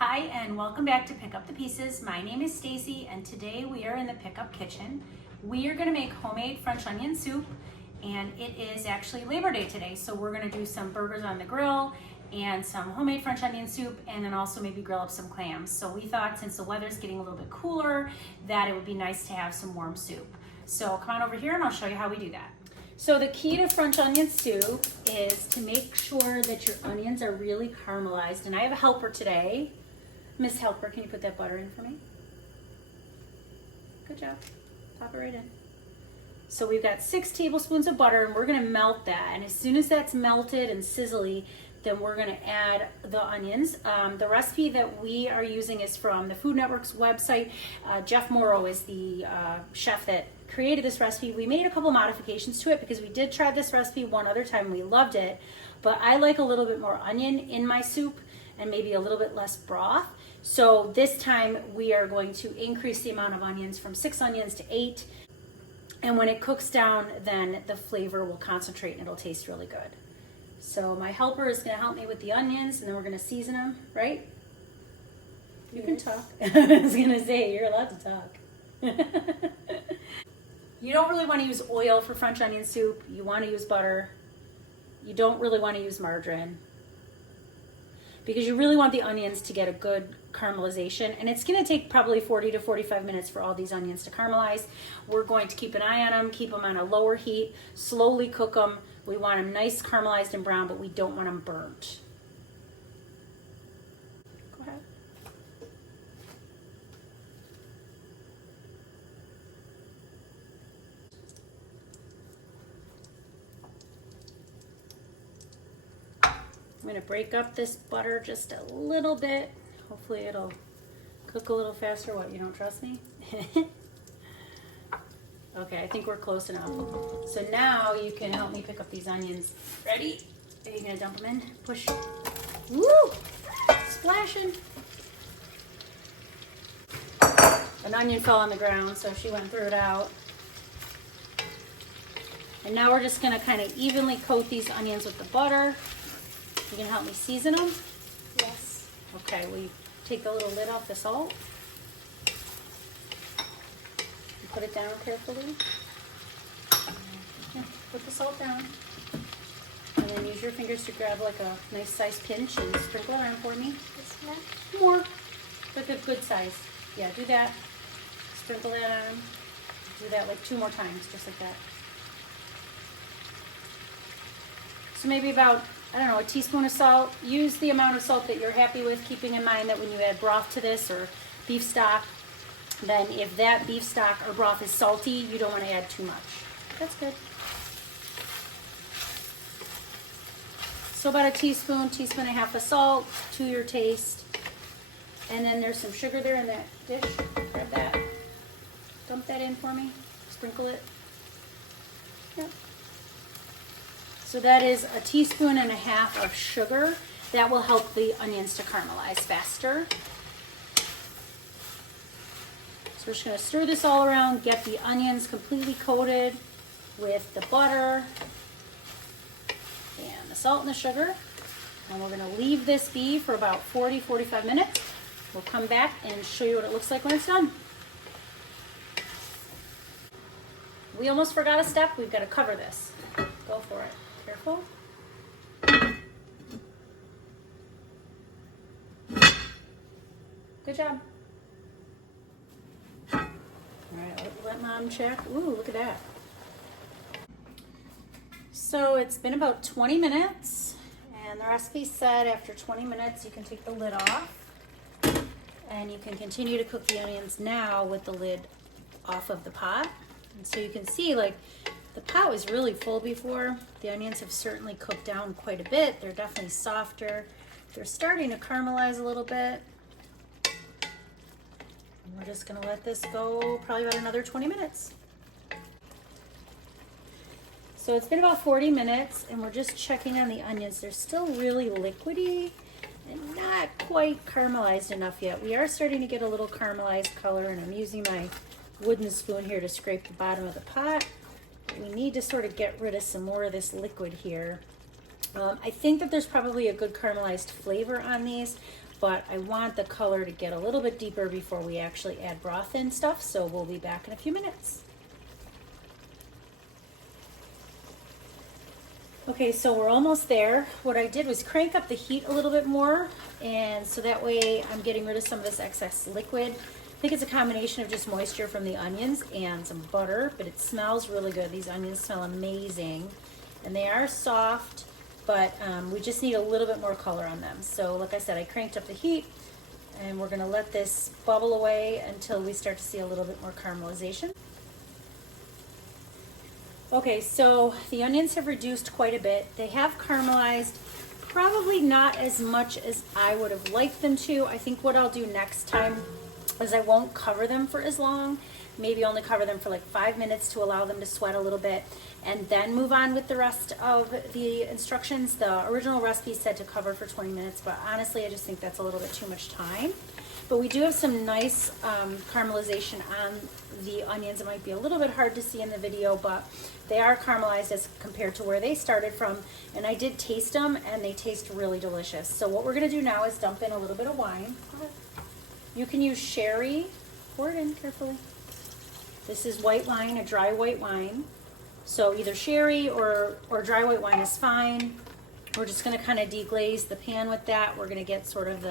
Hi and welcome back to Pick Up the Pieces. My name is Stacy and today we are in the pickup kitchen. We are going to make homemade French onion soup and it is actually Labor Day today, so we're going to do some burgers on the grill and some homemade French onion soup and then also maybe grill up some clams. So we thought since the weather's getting a little bit cooler that it would be nice to have some warm soup. So come on over here and I'll show you how we do that. So the key to French onion soup is to make sure that your onions are really caramelized, and I have a helper today. Miss Helper, can you put that butter in for me? Good job. Pop it right in. So we've got 6 tablespoons of butter and we're gonna melt that. And as soon as that's melted and sizzly, then we're gonna add the onions. The recipe that we are using is from the Food Network's website. Jeff Morrow is the chef that created this recipe. We made a couple modifications to it because we did try this recipe one other time. We loved it, but I like a little bit more onion in my soup and maybe a little bit less broth. So this time we are going to increase the amount of onions from 6 onions to 8. And when it cooks down, then the flavor will concentrate and it'll taste really good. So my helper is gonna help me with the onions and then we're gonna season them, right? You can talk. I was gonna say, you're allowed to talk. You don't really wanna use oil for French onion soup. You wanna use butter. You don't really wanna use margarine, because you really want the onions to get a good caramelization, and it's gonna take probably 40 to 45 minutes for all these onions to caramelize. We're going to keep an eye on them, keep them on a lower heat, slowly cook them. We want them nice caramelized and brown, but we don't want them burnt. Go ahead. I'm gonna break up this butter just a little bit. Hopefully it'll cook a little faster. What, you don't trust me? Okay, I think we're close enough. So now you can help me pick up these onions. Ready? Are you gonna dump them in? Push. Woo! Splashing. An onion fell on the ground, so she went threw it out. And now we're just gonna kind of evenly coat these onions with the butter. You gonna help me season them? Yes. Okay, we take the little lid off the salt. And put it down carefully. Yeah, put the salt down. And then use your fingers to grab like a nice size pinch and sprinkle around for me. This one? More. Like a good size. Yeah, do that. Sprinkle that on. Do that like 2 more times, just like that. So maybe about, I don't know, a teaspoon of salt. Use the amount of salt that you're happy with, keeping in mind that when you add broth to this or beef stock, then if that beef stock or broth is salty, you don't want to add too much. That's good. So about a teaspoon, teaspoon and a half of salt to your taste. And then there's some sugar there in that dish. Grab that. Dump that in for me. Sprinkle it. Yep. So that is a teaspoon and a half of sugar. That will help the onions to caramelize faster. So we're just gonna stir this all around, get the onions completely coated with the butter and the salt and the sugar. And we're gonna leave this be for about 40-45 minutes. We'll come back and show you what it looks like when it's done. We almost forgot a step. We've got to cover this. Go for it. Careful. Good job. All right, let Mom check. Ooh, look at that. So it's been about 20 minutes, and the recipe said after 20 minutes you can take the lid off, and you can continue to cook the onions now with the lid off of the pot. And so you can see, like, the pot was really full before. The onions have certainly cooked down quite a bit. They're definitely softer. They're starting to caramelize a little bit. And we're just gonna let this go probably about another 20 minutes. So it's been about 40 minutes and we're just checking on the onions. They're still really liquidy and not quite caramelized enough yet. We are starting to get a little caramelized color, and I'm using my wooden spoon here to scrape the bottom of the pot. We need to sort of get rid of some more of this liquid here. I think that there's probably a good caramelized flavor on these, but I want the color to get a little bit deeper before we actually add broth and stuff, so we'll be back in a few minutes. Okay, so we're almost there. What I did was crank up the heat a little bit more, and so that way I'm getting rid of some of this excess liquid. I think it's a combination of just moisture from the onions and some butter, but it smells really good. These onions smell amazing, and they are soft, but we just need a little bit more color on them. So like I said, I cranked up the heat, and we're gonna let this bubble away until we start to see a little bit more caramelization. Okay, so the onions have reduced quite a bit. They have caramelized, probably not as much as I would have liked them to. I think what I'll do next time is I won't cover them for as long, maybe only cover them for like 5 minutes to allow them to sweat a little bit, and then move on with the rest of the instructions. The original recipe said to cover for 20 minutes, but honestly I just think that's a little bit too much time. But we do have some nice caramelization on the onions. It might be a little bit hard to see in the video, but they are caramelized as compared to where they started from, and I did taste them and they taste really delicious. So what we're gonna do now is dump in a little bit of wine. You can use sherry, pour it in carefully. This is white wine, a dry white wine. So either sherry or dry white wine is fine. We're just gonna kind of deglaze the pan with that. We're gonna get sort of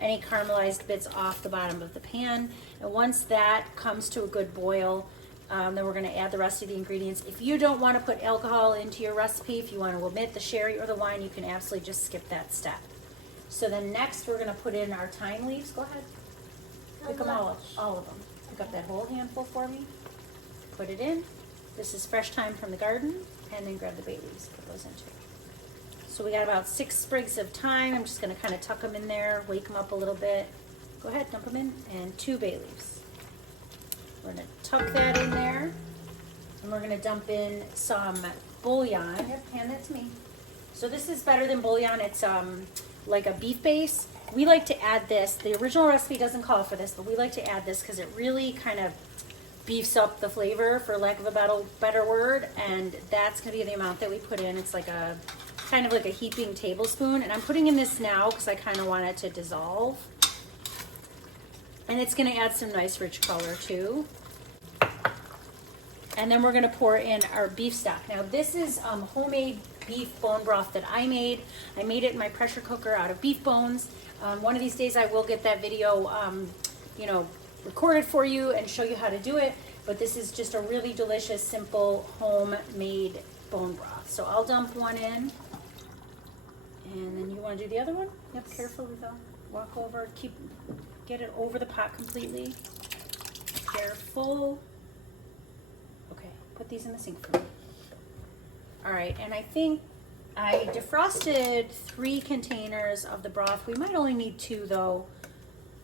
any caramelized bits off the bottom of the pan. And once that comes to a good boil, then we're gonna add the rest of the ingredients. If you don't wanna put alcohol into your recipe, if you wanna omit the sherry or the wine, you can absolutely just skip that step. So then next we're gonna put in our thyme leaves. Go ahead. Pick them all of them. Pick up that whole handful for me. Put it in. This is fresh thyme from the garden, and then grab the bay leaves. Put those in too. So we got about 6 sprigs of thyme. I'm just going to kind of tuck them in there, wake them up a little bit. Go ahead, dump them in, and 2 bay leaves. We're going to tuck that in there, and we're going to dump in some bouillon. Yep, hand that to me. So this is better than bouillon. It's like a beef base. We like to add this. The original recipe doesn't call for this, but we like to add this because it really kind of beefs up the flavor, for lack of a better word, and that's going to be the amount that we put in. It's like a kind of like a heaping tablespoon, and I'm putting in this now because I kind of want it to dissolve, and it's going to add some nice rich color too. And then we're going to pour in our beef stock. Now this is homemade beef bone broth that I made. I made it in my pressure cooker out of beef bones. One of these days I will get that video recorded for you and show you how to do it, but this is just a really delicious, simple, homemade bone broth. So I'll dump one in, and then you want to do the other one? Yep, carefully though. Walk over, get it over the pot completely. Careful. Okay, put these in the sink for me. All right, and I think I defrosted 3 containers of the broth. We might only need 2 though.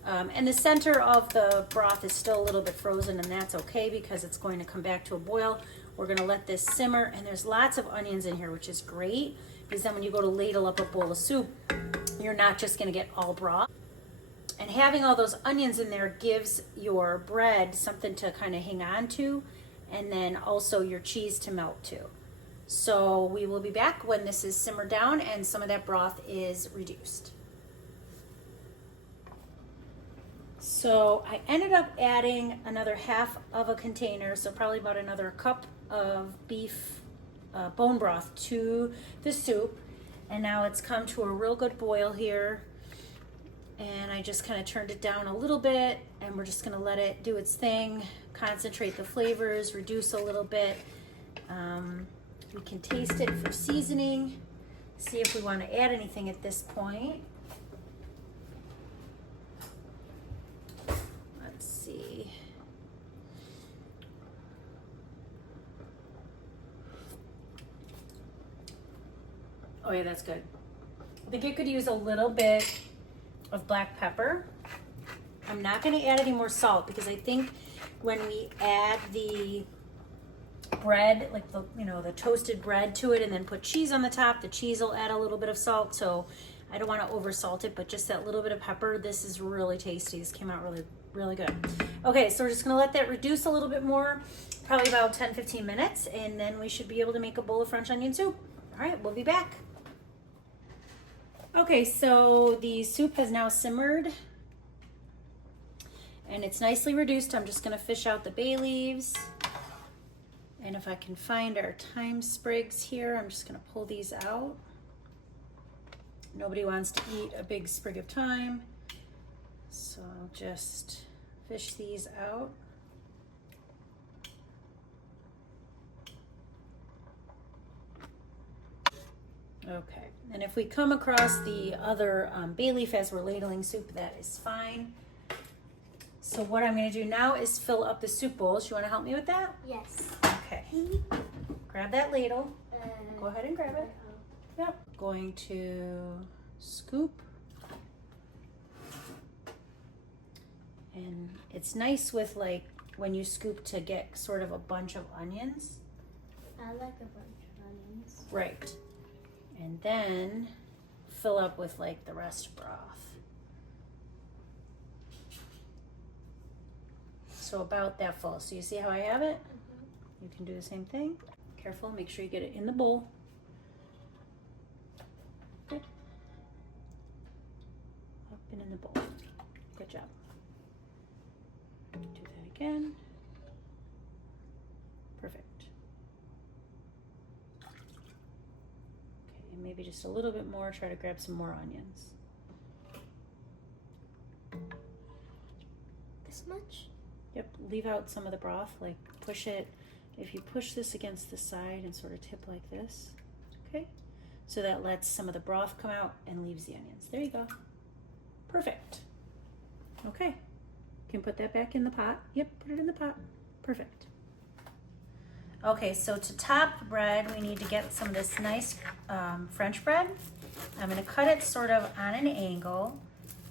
And the center of the broth is still a little bit frozen, and that's okay because it's going to come back to a boil. We're gonna let this simmer, and there's lots of onions in here, which is great, because then when you go to ladle up a bowl of soup, you're not just gonna get all broth. And having all those onions in there gives your bread something to kind of hang on to, and then also your cheese to melt too. So we will be back when this is simmered down and some of that broth is reduced. So I ended up adding another half of a container, so probably about another cup of beef bone broth to the soup. And now it's come to a real good boil here. And I just kind of turned it down a little bit, and we're just gonna let it do its thing, concentrate the flavors, reduce a little bit. We can taste it for seasoning, see if we want to add anything at this point. Let's see. Oh yeah, that's good. I think you could use a little bit of black pepper. I'm not going to add any more salt because I think when we add the bread, like the toasted bread to it, and then put cheese on the top, the cheese will add a little bit of salt. So I don't want to over salt it, but just that little bit of pepper. This is really tasty. This came out really good. Okay, so we're just going to let that reduce a little bit more, probably about 10-15 minutes, and then we should be able to make a bowl of French onion soup. All right, we'll be back. Okay, so the soup has now simmered and it's nicely reduced. I'm just gonna fish out the bay leaves. And if I can find our thyme sprigs here, I'm just gonna pull these out. Nobody wants to eat a big sprig of thyme, so I'll just fish these out. Okay, and if we come across the other bay leaf as we're ladling soup, that is fine. So what I'm going to do now is fill up the soup bowls. You want to help me with that? Yes. Okay. Grab that ladle. Go ahead and grab it. Yep. Going to scoop. And it's nice with like when you scoop to get sort of a bunch of onions. I like a bunch of onions. Right. And then fill up with like the rest broth. So about that full. So you see how I have it? You can do the same thing. Careful, make sure you get it in the bowl. Good. Up and in the bowl. Good job. Do that again. Perfect. Okay, maybe just a little bit more. Try to grab some more onions. This much? Yep, leave out some of the broth, like push it. If you push this against the side and sort of tip like this, okay? So that lets some of the broth come out and leaves the onions. There you go. Perfect. Okay, you can put that back in the pot. Yep, put it in the pot. Perfect. Okay, so to top the bread, we need to get some of this nice French bread. I'm gonna cut it sort of on an angle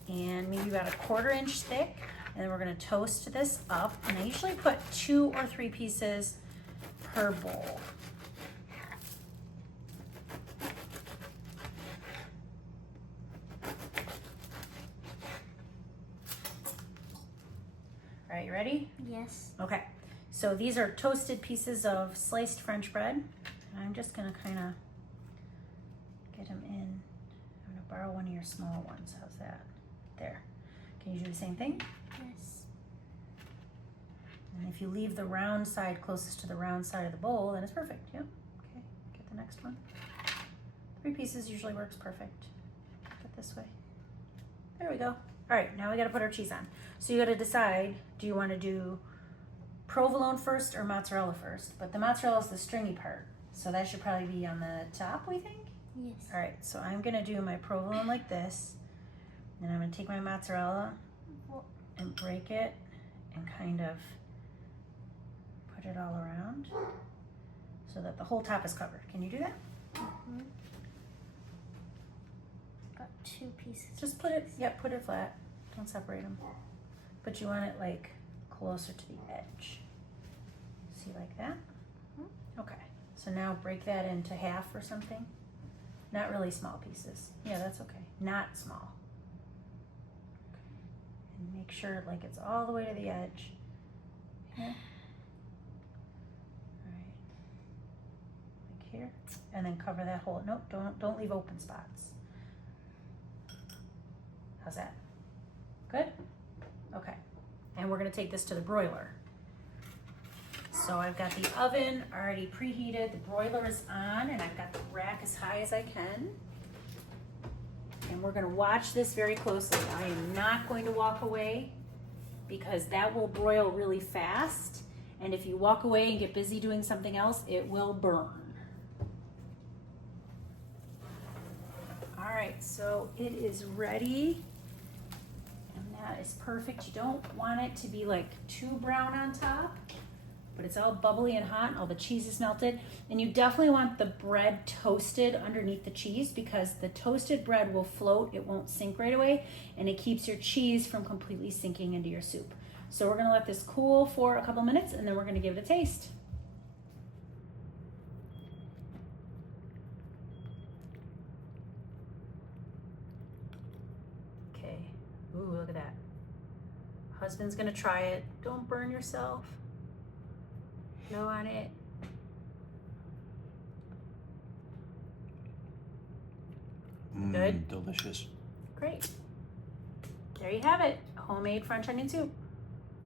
and maybe about 1/4 inch thick. And then we're gonna toast this up. And I usually put 2 or 3 pieces per bowl. All right, you ready? Yes. Okay, so these are toasted pieces of sliced French bread. And I'm just gonna kind of get them in. I'm gonna borrow one of your small ones. How's that? There. Can you do the same thing? Yes. And if you leave the round side closest to the round side of the bowl, then it's perfect. Yep. Okay, get the next one. 3 pieces usually works perfect. Get this way. There we go. All right, now we gotta put our cheese on. So you gotta decide, do you wanna do provolone first or mozzarella first? But the mozzarella is the stringy part, so that should probably be on the top, we think? Yes. All right, so I'm gonna do my provolone like this, and I'm gonna take my mozzarella and break it and kind of put it all around so that the whole top is covered. Can you do that? Got 2 pieces. Just put it, yep, put it flat. Don't separate them. But you want it like closer to the edge. See, like that? Okay, so now break that into half or something. Not really small pieces. Yeah, that's okay. Not small. And make sure like it's all the way to the edge. Here. All right. Like here. And then cover that hole. Nope, don't leave open spots. How's that? Good? Okay. And we're gonna take this to the broiler. So I've got the oven already preheated, the broiler is on, and I've got the rack as high as I can. And we're gonna watch this very closely. I am not going to walk away because that will broil really fast. And if you walk away and get busy doing something else, it will burn. All right, so it is ready. And that is perfect. You don't want it to be like too brown on top, but it's all bubbly and hot, all the cheese is melted. And you definitely want the bread toasted underneath the cheese because the toasted bread will float, it won't sink right away, and it keeps your cheese from completely sinking into your soup. So we're gonna let this cool for a couple minutes and then we're gonna give it a taste. Okay, ooh, look at that. Husband's gonna try it. Don't burn yourself. Blow on it. Good. Delicious. Great. There you have it. Homemade French onion soup.